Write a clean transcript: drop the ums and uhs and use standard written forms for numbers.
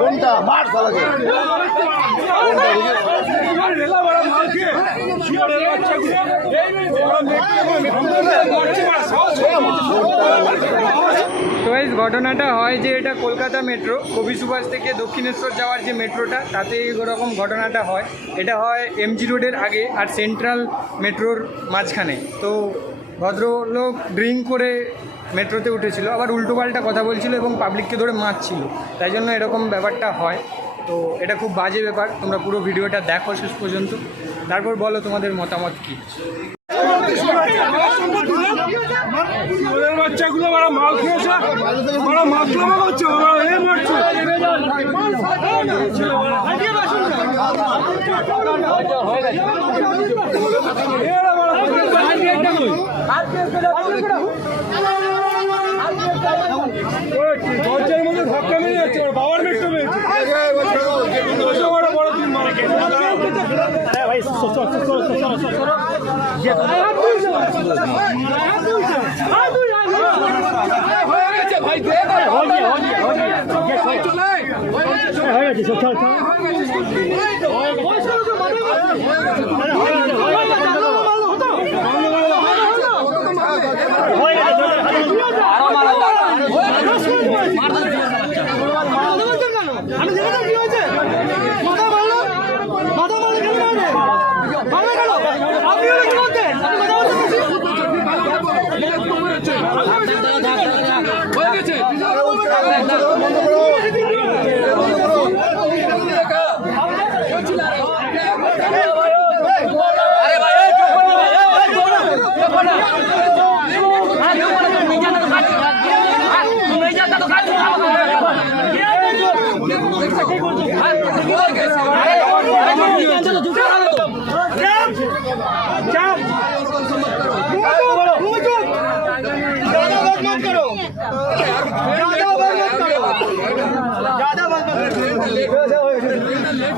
কোনটা মার চালাকে ঘটনাটা হয় যে এটা কলকাতা মেট্রো কবি সুভাষ থেকে দক্ষিণেশ্বর যাওয়ার যে মেট্রোটা তাতে এরকম ঘটনাটা হয়। এটা হয় এমজি রোডের আগে আর সেন্ট্রাল মেট্রোর মাঝখানে। তো ভদ্রলোক ড্রিঙ্ক করে মেট্রোতে উঠেছিল, আবার উল্টোপাল্টা কথা বলছিল এবং পাবলিককে ধরে মারছিল, তাই জন্য এরকম ব্যাপারটা হয়। তো এটা খুব বাজে ব্যাপার। তোমরা পুরো ভিডিওটা দেখো শেষ পর্যন্ত, তারপর বলো তোমাদের মতামত কী। বাচ্চাগুলো মাল খেয়েছে, মাতলামা করছে, দরজার মধ্যে ধাক্কা মেরে যাচ্ছে, বাবার মেট্রো পেয়েছে। ज़्यादा